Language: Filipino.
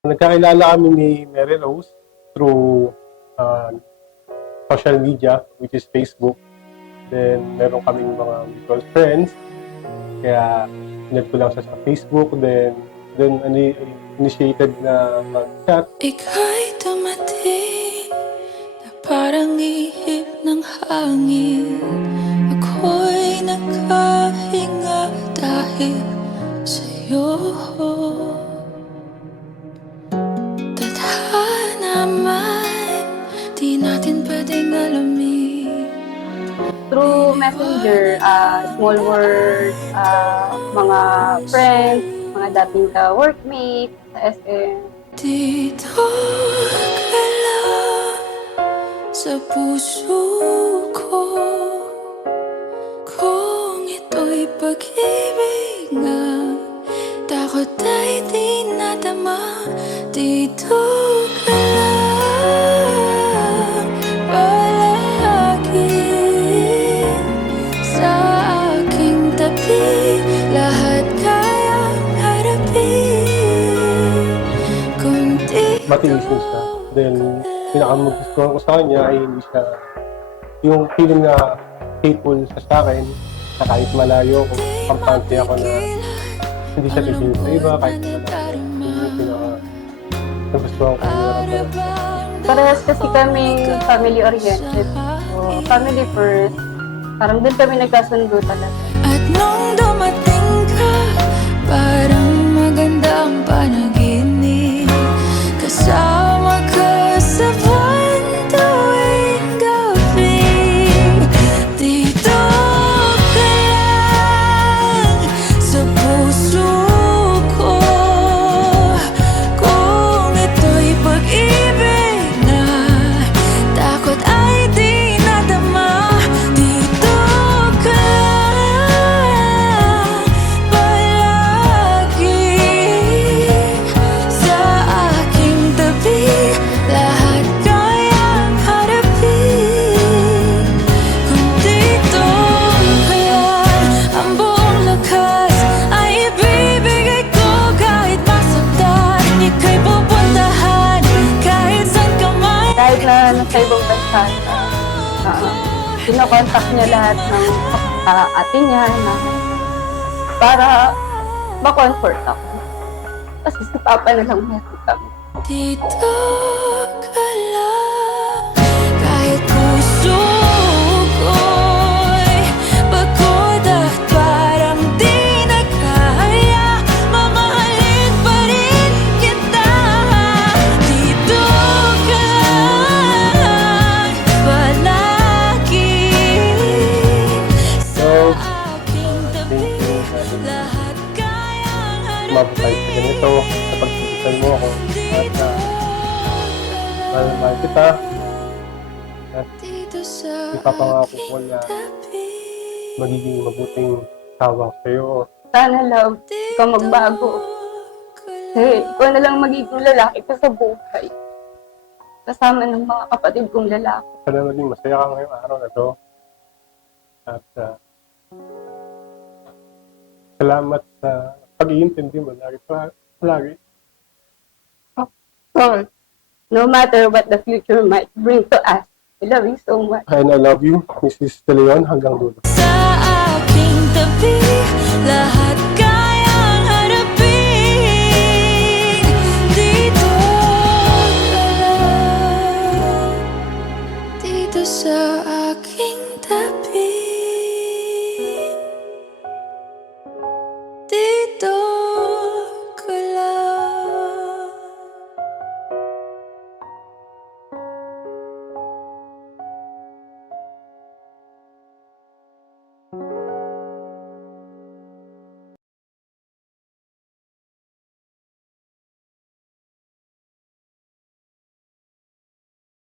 Nagkakilala kami ni Mary Rose through uh, social media, which is Facebook. Then, meron kaming mga mutual friends. Kaya, sinad ko lang siya sa Facebook. Then initiated na mag-chat. Ika'y dumating na parang ihip ng hangin. Ako'y nakahinga dahil sa'yo. Tadhana man, di natin pwedeng alamin. Through Messenger, small world, mga friends, mga dating workmates sa SM. Dito ka lang sa puso ko. Kung ito'y pag-ibig nga, takot ay di nadama. Dito ka lang palagi sa aking tabi. Lahat kayang harapin, kundi Matinis siya. Then, pinakamagustuhan ko sa kanya ay hindi siya, yung feeling na hateful siya sa akin, na kahit malayo ko, kampante ako na hindi siya titigil sa iba, kahit malayo. Yung nagustuhan ko yung nararamdaman. Parehas kasi kaming family-oriented. So, family first. Parang doon kami nagkasundo talaga. At nung dumating ka, parang maganda ang panaginip. Kasama ka sa buwan tuwing gabi. Dito ka lang sa puso ko. Kung ito'y pag-ibig na, takot ay di nadama. Dito ka lang palagi sa aking tabi. Lahat kayang harapin, kung dito ka lang. Ang buong lakas ay ibibigay ko kahit masaktan. Ika'y pupuntahan kahit saan ka man. Kahit na nasa ibang bansa, kinokontak niya lahat ng ate niya na para ma-comfort ako. Kasi si Papa na lang meron kami. Dito ka lang, kahit puso ko'y pagod at parang di na kaya. Mamahalin pa rin kita. Dito ka lang palagi sa So, aking tabi. Lahat kayang mabutay sa ganito, sa pagtitisan mo ako, at mahal kita, at dito sa ipapangako ko na tabi. magiging mabuting tawa sa'yo. Sana love, ikaw magbago. Kasi ikaw na lang magiging lalaki ko sa buhay. Kasama ng mga kapatid kong lalaki. Sana maging masaya ka ngayong araw na to. At salamat sa pag-iintindi mo lagi. Sorry. No matter what the future might bring to us, I love you so much. And I love you, Mrs. De Leon, hanggang dulo. Sa aking tabi, lahat kayang harapin. Dito ka lang, dito sa aking tabi.